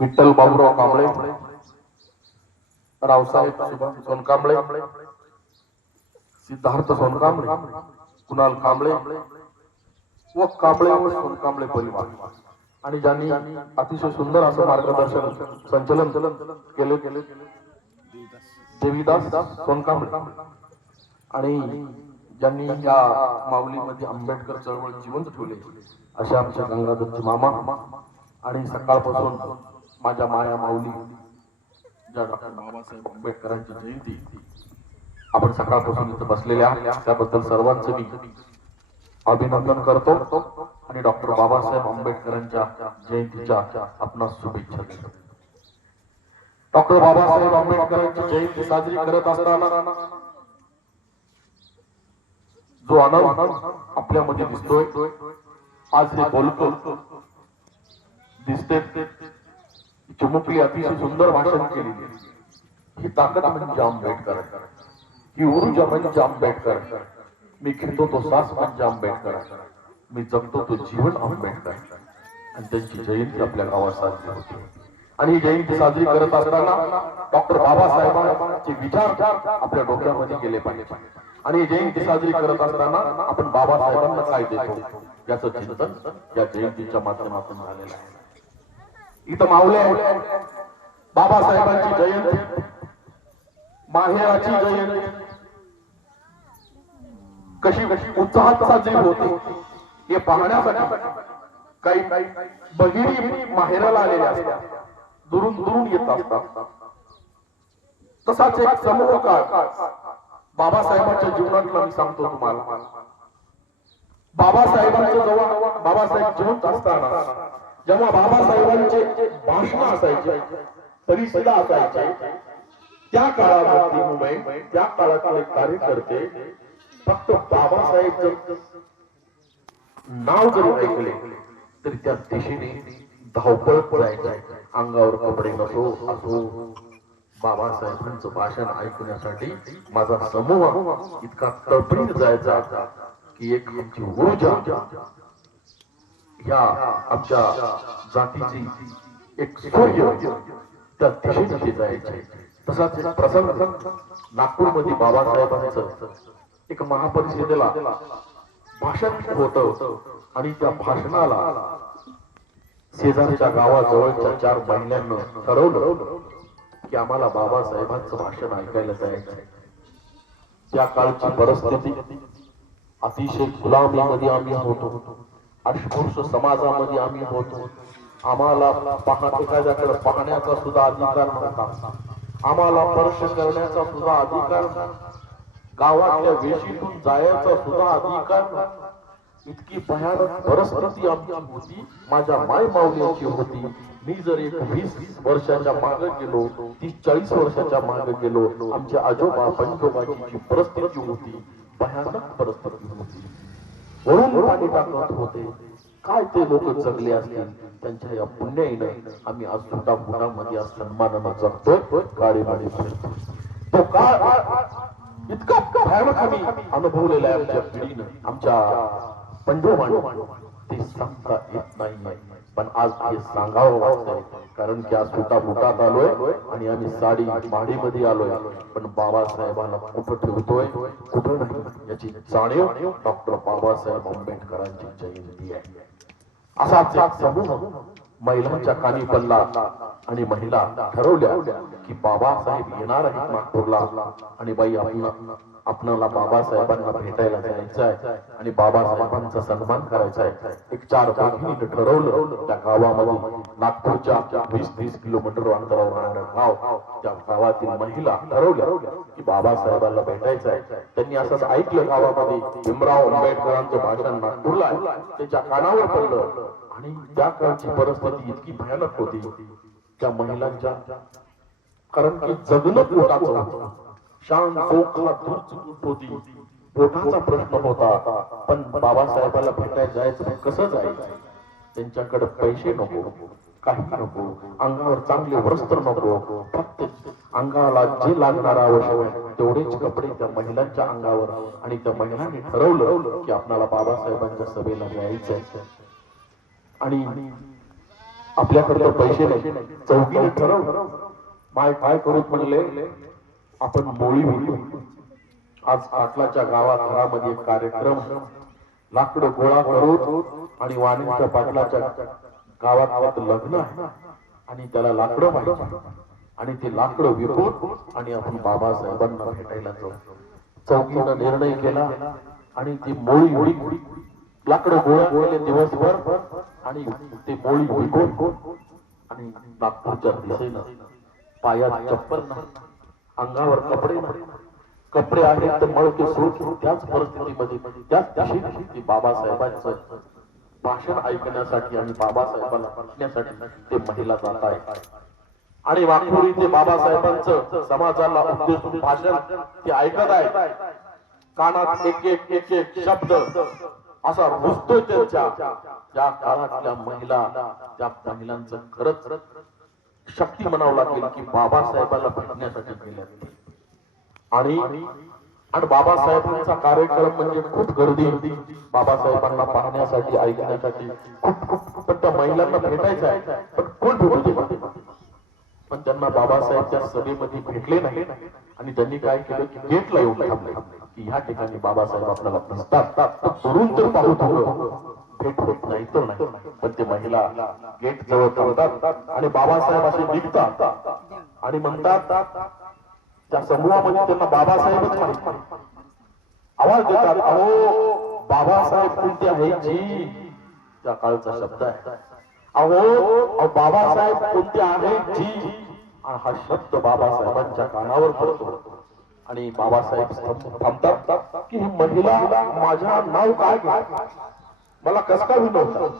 विठ्ठल बाबूराव कांबळे, रावसाहेब शुभम सोनकांबळे, सिद्धार्थ सोनकांबळे, कुणाल कांबळे व कांबळे व सोनकांबळे परिवार आणि ज्यांनी अतिशय सुंदर असं मार्गदर्शन संचलन केले देवीदास सोनकांबळे आणि ज्यांनी या माऊलीमध्ये आंबेडकर चळवळ जिवंत ठेवले अशा आमच्या गंगाधरजी मामा आणि सकाळपासून माझ्या माया माऊली ज्या डॉक्टर बाबासाहेब आंबेडकरांची जयंती आपण सकाळपासून इथे बसलेले आहात त्याबद्दल सर्वांचे मी अभिनंदन करतो आणि डॉक्टर बाबासाहेब आंबेडकरांच्या जयंतीच्या आपणास शुभेच्छा देतो। डॉक्टर बाबासाहेब आंबेडकरांची जयंती साजरी करत असताना जो आनंद आपल्यामध्ये दिसतोय, आज हे बोलतो दिसते, चिमुकली अतिशय सुंदर भाषण केली, ही ताकद म्हणजे आंबेडकर, ही ऊर्जा म्हणजे आंबेडकर, मी घेतो तो श्वास म्हणजे आंबेडकर, मी जगतो तो जीवन आंबेडकर आणि त्यांची जयंती आपल्या गावात साजरी होते आणि ही जयंती साजरी करत असताना डॉक्टर बाबासाहेबांचे विचार आपल्या डोक्यामध्ये गेले पाहिजे आणि जयंती साजरी करत असताना आपण बाबासाहेबांना काय देतो याचं चिंतन या जयंतीच्या माध्यमातून झालेलं आहे। इथं माऊले बाबासाहेबांची जयंती, माहेराची जयंती कशी उत्साहात साजरी होते हे पाहण्यासाठी काही भगिनी माहेराला आलेल्या असतात, दुरून दुरून येत असतात। तसाच एक समूह काळ बाबासाहेबांच्या जीवनातला मी सांगतो तुम्हाला। बाबासाहेबांच्या जेव्हा बाबासाहेब जिवंत असताना जेव्हा बाबासाहेबांचे भाषण असायचे, परिषदा असायचे, त्या काळामध्ये मुंबई त्या काळातले कार्यकर्ते फक्त बाबासाहेब नाव जरी ऐकले तरी त्या दिशेने धावपळत जायचे, अंगावर कपडे नसो असो बाबासाहेबांचं भाषण ऐकण्यासाठी माझा समूह इतका तळपळीत जायचा की एक आमची ऊर्जा या आमच्या जातीची एक सूर्य त्या दिशेने जायचे। तसाच एक प्रसंग नागपूरमध्ये बाबासाहेबांचं एक महापरिषदेला भाषण होतं आणि त्या भाषणाला शेजारच्या गावाजवळच्या 4 महिलांना ठरवलं की आम्हाला बाबासाहेबांचं भाषण ऐकायला जायचं। त्या काळची परिस्थिती अतिशय गुलामीमध्ये आम्ही होतो, अस्पृश्य समाजामध्ये आम्ही होतो, आम्हाला एखाद्याकडे पाहण्याचा सुद्धा अधिकार नव्हता, आम्हाला स्पर्श करण्याचा सुद्धा अधिकार नव्हता, गावातल्या वेशीतून जायचा सुद्धा अधिकार नव्हता। इतकी भयानक परिस्थिती आमची होती, माझ्या माय माऊलीची होती। मी जर एक 20 वर्षाच्या मागे गेलो, 30-40 वर्षाच्या मागे गेलो, आमच्या आजोबा पंजोबाची जी परिस्थिती होती भयानक परिस्थिती होती, वरून पाणी टाकत होते। काय ते लोक जगले असतील, त्यांच्या या पुण्याईनं आम्ही आज छोटा मुलामध्ये आज सन्मानानं जगतोय, गाडीमध्ये फिरतो। तो काळ इतका भयानक आम्ही अनुभवलेला आहे आमच्या पिढीनं, आमच्या पंजोबांनी ते सांगता येत नाही, पण आज हे सांगावं वाटतंय कारण की आज छोटा बुटात आलोय आणि आम्ही साडी माडीमध्ये आलोय, पण बाबासाहेबांना कुठं ठेवतोय कुठं नाही याची जाणीव डॉक्टर बाबासाहेब आंबेडकरांची जयंती आहे। असाच एक समूह महिलांच्या कानी पडला आणि महिला ठरवल्या की बाबासाहेब येणार आहेत नागपूरला आणि बाई आपणाला बाबासाहेबांना भेटायला जायचं आहे आणि बाबासाहेबांचा सन्मान करायचा आहे। एक 4 भगिनींनी ठरवलं, त्या गावामध्ये नागपूरच्या 20-30 किलोमीटर अंतरावर राहणारं गाव, त्या गावातील महिला ठरवल्या की बाबासाहेबांना भेटायचं आहे। त्यांनी असंच ऐकलं गावामध्ये भीमराव आंबेडकरांचं भाषण नागपूरला आहे, त्याच्या कानावर पडलं आणि त्या काळची परिस्थिती इतकी भयानक होती त्या महिलांच्या, कारण की जगणं पोटाचं होतं, शान चोखला दूर होती, पोटाचा प्रश्न होता। पण बाबासाहेबाला भेटायला जायचं कसं जायचं, त्यांच्याकडे पैसे नको, काही नको, अंगावर चांगले वस्त्र नको, फक्त अंगाला जे लागणार आवश्यक आहे तेवढेच कपडे त्या महिलांच्या अंगावर, आणि त्या महिलांनी ठरवलं की आपल्याला बाबासाहेबांच्या सभेला जायचं आणि आपल्याकडे तर पैसे नाही, चौघीने ठरव माय काय करू म्हणले, आपण मोळी बोलू. आज पाटलाच्या गावात घरामध्ये एक कार्यक्रम, लाकडं गोळा करू आणि वाणीच्या पाटलाच्या गावात लग्न आहे आणि त्याला लाकडं पाहिजे आणि ते लाकडं विकून आणि आपण बाबासाहेबांना भेटायला जाऊ. चौकीनं निर्णय केला आणि ती मोळी उडी लाकडं गोळा केले दिवसभर आणि ते मोळी विकून आणि नागपूरच्या दिशेनं पायात चप्पल नाही, अंगावर कपडे नाही, कपडे आहेत तर मळके सोडून त्याच परिस्थितीमध्ये त्याच दिशेने बाबासाहेबांचं भाषण ऐकण्यासाठी आणि बाबासाहेबांना भेटण्यासाठी ते महिला जात आहेत. आणि वाघपुरी ते बाबासाहेबांचं समाजाला उद्देशून भाषण ते ऐकत आहेत. कानात एक एक एक एक शब्द असा रुजतोय त्यांच्या. त्या काळातल्या महिला, त्या महिलांचं खरंच शक्ती म्हणावं लागेल की बाबासाहेबांना भेटण्यासाठी गेल्या. आणि बाबासाहेबांचा कार्यक्रम म्हणजे खूप गर्दी होती बाबासाहेबांना पाहण्यासाठी, ऐकण्यासाठी. पण त्या महिलांना भेटायचं आहे, पण कोण भेटू? पण त्यांना बाबासाहेब त्या सभेमध्ये भेटले नाही आणि त्यांनी काय केलं की गेटला येऊन थांबले की ह्या ठिकाणी बाबासाहेब आपल्याला दिसतात, दुरून तर पाहू थोडं, भेट होत नाही तर नाही. पण ते महिला गेट जवळ थांबतात आणि बाबासाहेब असे निघतात आणि म्हणतात, त्या समूहामध्ये त्यांना बाबासाहेबच माहिती, आवाज देतात, अहो बाबासाहेब कोणते आहे जी, त्या काळचा शब्द आहे, अहो बाबासाहेब कोणते आहे जी. हा शब्द बाबासाहेबांच्या कानावर पडतो आणि बाबासाहेब थांबतात की ही महिला माझ्या नाव काय, मला कसं काय विनवतात.